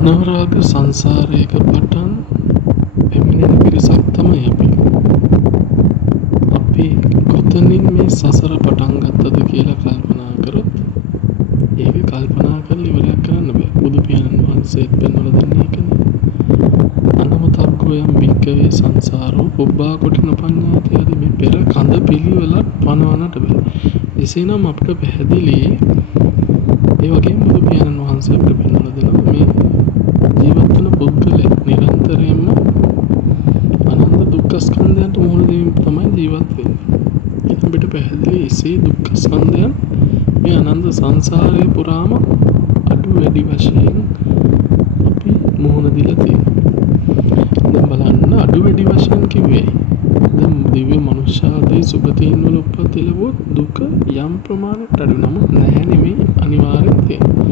අනවරාග සංසාරයක පටන් පැමිණෙන පිරිසක් තමයි අපි. අපි කොතනින් මේ සසර පටන් ගත්තද කියලා කල්පනා කරොත් ඒක කල්පනා කරලා ඉවරයක් කරන්න බෑ. බුදු පියාණන් වහන්සේත් පෙන්වලා දෙන්නේ ඒකනේ. අනමතක්කෝයම් වික්කවේ සංසාරෝ පුබ්බා කොටින පඤ්ඤාති ආදී මේ පෙර කඳ පිළිවෙලක් පනවන්නට බෑ. එසේනම් අපිට පැහැදිලි ඒ වගේම බුදු පියාණන් වහන්සේ අපිට පෙන්වලා දෙනවා මේ ජීවත් වෙන පුද්ගලයා නිරන්තරයෙන්ම අනන්ත දුක්ඛ ස්කන්ධයන්ට මුහුණ දෙමින් තමයි ජීවත් වෙන්නේ. ඒක අපිට පැහැදිලි එසේ දුක්ඛ ස්කන්ධයන් මේ අනන්ත සංසාරේ පුරාම අඩු වැඩි වශයෙන් අපි මුහුණ දීලා තියෙනවා. දැන් බලන්න අඩු වැඩි වශයෙන් කිව්වේ දැන් දිව්‍ය මනුෂ්‍යාදී සුගතීන් වල උප්පත්ති ලැබුවොත් දුක යම් ප්‍රමාණයකට අඩු නමුත් නැහැ නෙමෙයි අනිවාර්යෙන් තියෙනවා.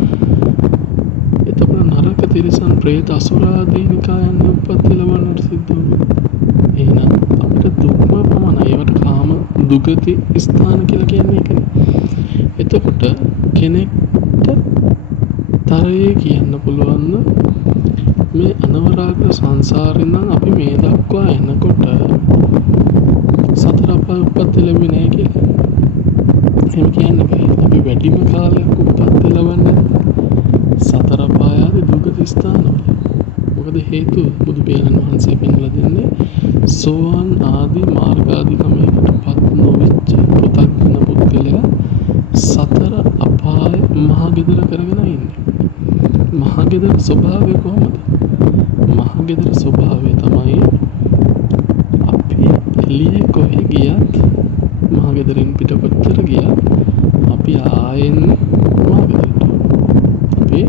එතකොට නරක තිරිසන් ප්‍රේත අසුරාදී නිකායන් උප්පත්ති ලැබන්නට සිද්ධ වෙනවා. එහෙනම් අපිට දුක්ම පමණයි. ඒවට කාම දුගති ස්ථාන කියලා කියන්නේ ඒකනේ. එතකොට කෙනෙක්ට තරයේ කියන්න පුළුවන් මේ අනවරාග සංසාරේ නම් අපි මේ දක්වා එනකොට සතර අපාය උප්පත්ති ලැබෙන්නේ නැහැ කියලා. එහෙම කියන්න බෑ. අපි වැඩිම කාලයක් උප්පත්ති ලබන්නේ සතර අපාය ආදී දුගති ස්ථානවල. මොකද හේතුව බුදු පියාණන් වහන්සේ පෙන්වලා දෙන්නේ සෝවාන් ආදී මාර්ගාධිකමයකටපත් නොවෙච්ච පුතග්ජන පුද්ගලයා සතර අපාය මහගෙදර කරගෙන ඉන්නේ. මහගෙදර ස්වභාවය කොහොමද? මහගෙදර ස්වභාවය තමයි අපි එළියේ කොහෙ ගියත් මහගෙදරින් පිට කොච්චර ගියත් අපි ආයෙන්නේ මහගෙදරට. අපි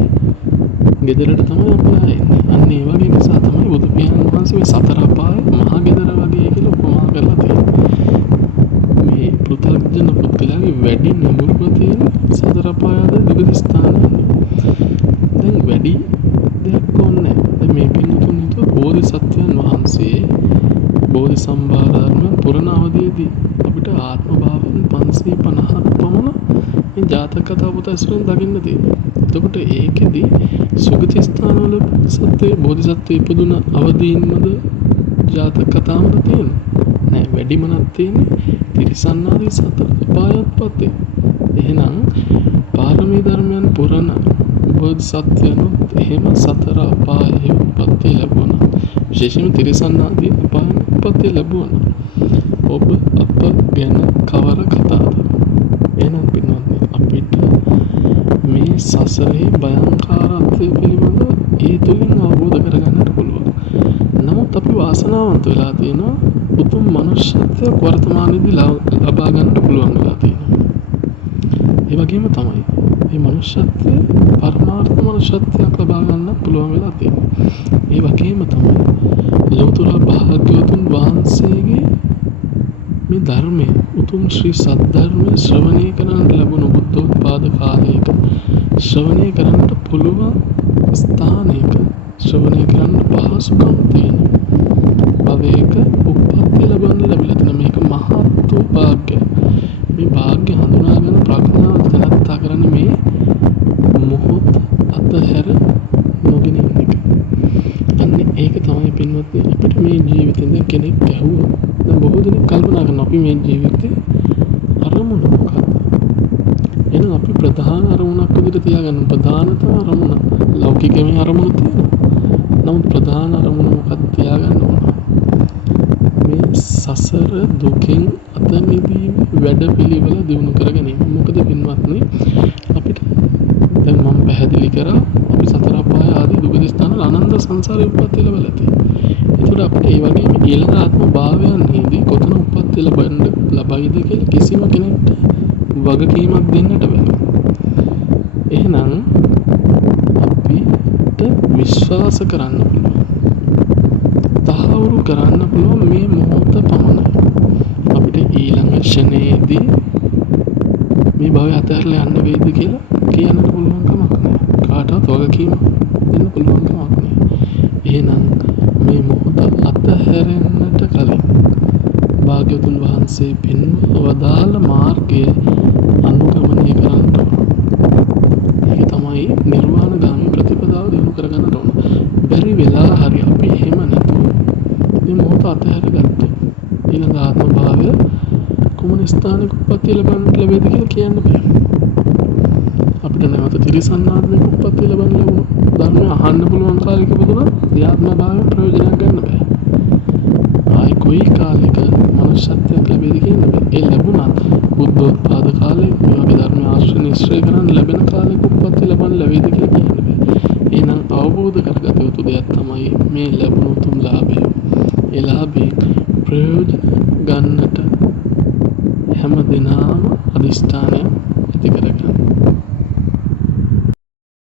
ගෙදරට තමයි අපි ආයෙන්නේ. අන්න ඒ වගේ නිසා තමයි බුදු පියාණන් වහන්සේ මේ සතර අපාය මහගෙදර වගේ කියලා උපමා කරලා තියෙන්නේ. මේ පෘථග්ජන පුද්ගලයාගේ වැඩි නඹුරුව තියෙන සතර අපාය ආදී දුගති ස්ථානවල. දැන් වැඩි දෙයක් ඕනේ නැහැ. දැන් මේ පින්තුන් හිතුව බෝධිසත්වයන් වහන්සේ බෝධි සම්භාර ධර්ම පුරණ අවදීදී අපිට ආත්ම භාවයන් 550ක් පමණ මේ ජාතක කතා පොත ඇසුරෙන් දකින්න තියෙනවා. එතකොට ඒකෙදි සුගති ස්ථානවල සත්‍ය බෝධිසත්ව ඉපදුන අවදීන්මද ජාතක කතාවද තියෙන්නේ? නෑ, වැඩිමනක් තියෙන්නේ තිරිසන් ආදී සතර අපායත්පත්. එහෙනම් පාරමී ධර්මයන් පුරණ බෝධිසත්වයන්ොත් එහෙම සතර අපායේ උප්පත්ති ලැබුණා. විශේෂයෙන්ම තිරිසන් ආදී අපායේ උප්පත්ති ලැබුණා. ඔබ අප ගැන කවර කතාවද? එහෙනම් පින්වත්නි අපිට මේ සසරේ භයංකාරත්වය පිළිබඳව ඒ තුලින් අවබෝධ කරගන්නට පුළුවන්. නමුත් අපි වාසනාවන්ත වෙලා තියෙනවා උතුම් මනුෂ්‍යත්වයක් වර්තමානයේදී ලබා ගන්නට පුළුවන් වෙලා තියෙනවා. ඒ වගේම තමයි මේ මනුෂ්‍යත්වය පරමාර්ථ මනුෂ්‍යත්වයක් ලබා ගන්න පුළුවන් වෙලා තියෙනවා. ඒ වගේම තමයි ලෞතර භාග්‍යවතුන් වහන්සේගේ මේ ධර්මයේ උතුම් ශ්‍රී සද්ධර්මයේ ශ්‍රවණය කරන්නට ලැබුණු බුද්ධෝත්පාද කාලයක ශ්‍රවණය කරන්නට පුළුවන් ස්ථානයක ශ්‍රවණය කරන්න පහසුකම් තියෙන භවයක උප්පත්ති ලබන්න ලැබිලා තියෙන මේක මහත් වූ වාග්ය. මේ වාග්ය හඳුනාගෙන ප්‍රඥාව තනත්තා කරන්නේ මේ මොහොත අතහැර නොගෙන ඉන්න එක. අන්න ඒක තමයි පින්වත්නි අපිට මේ ජීවිතේ කෙනෙක් ඇහුවොත් දැන් බොහෝ දෙනෙක් කල්පනා කරනවා අපි මේ ජීවිතේ අරමුණ මොකක්ද? එහෙනම් අපි ප්‍රධාන අරමුණක් විදිහට තියාගන්න ප්‍රධානතම අරමුණ ලෞකිකමේ අරමුණ තියෙනවා. නමුත් ප්‍රධාන අරමුණ මොකක්ද තියාගන්න ඕන? මේ සසර දුකෙන් අත මිදීම වැඩපිළිවෙල දිනු කර ගැනීම. මොකද පින්වත්නි අපිට දැන් මම පැහැදිලි කරා අපි සතර අපාය ආදී දුගති ස්ථාන අනන්ත සංසාරේ උප්පත්ති ලැබලා තියෙනවා. ඒකට අපිට ඒ වගේම ඊළඟ ආත්ම භාවයන්හිදී කොතන උප්පත්ති ලබයිද කියලා කිසිම කෙනෙක්ට වගකීමක් දෙන්නට බෑ. එහෙනම් අපිට විශ්වාස කරන්න පුළුවන්. තහවුරු කරන්න පුළුවන් මේ මොහොත පමණයි. අපිට ඊළඟ ක්ෂණයේදී මේ භවය අතහැරලා යන්න වෙයිද කියලා කියන්න පුළුවන් කමක් නැහැ. කාටවත් වගකීම දෙන්න පුළුවන් කමක් නැහැ. එහෙනම් මේ මොහොත අතහැරෙන්නට කලින් භාග්‍යවතුන් වහන්සේ පෙන්වා වදාළ මාර්ගය අනුගමනය කරන්න ඕන. ඒක තමයි නිර්වාණගාමී ප්‍රතිපදාව දිනු කරගන්න ඕන. නිර්වාණ ස්ථානයක උප්පත්තිය ලබන්නට ලැබෙයිද කියලා කියන්න බෑ. අපිට නැවත තිරිසන් ආත්මයක උප්පත්තිය ලබන්න ලැබුණොත් ධර්මය අහන්න පුළුවන් කාලෙක ඉපදුණා ධ්‍යාත්ම භාවයෙන් ප්‍රයෝජනයක් ගන්න බෑ. ආයි කොයි කාලෙක මනුෂ්‍යත්වයක් ලැබෙයිද කියන්න බෑ. ඒ ලැබුණත් බුද්ධෝත්පාද කාලේ මේ වගේ ධර්ම ආශ්‍රය නිශ්චය කරන්න ලැබෙන කාලෙක උප්පත්තිය ලබන්න ලැබෙයිද කියලා කියන්න බෑ. එහෙනම් අවබෝධ කරගත යුතු දෙයක් තමයි මේ ලැබුණු උතුම් ලාභය. ඒ ලාභයෙන් ප්‍රයෝජන ගන්නට හැම දිනම අදිෂ්ඨානය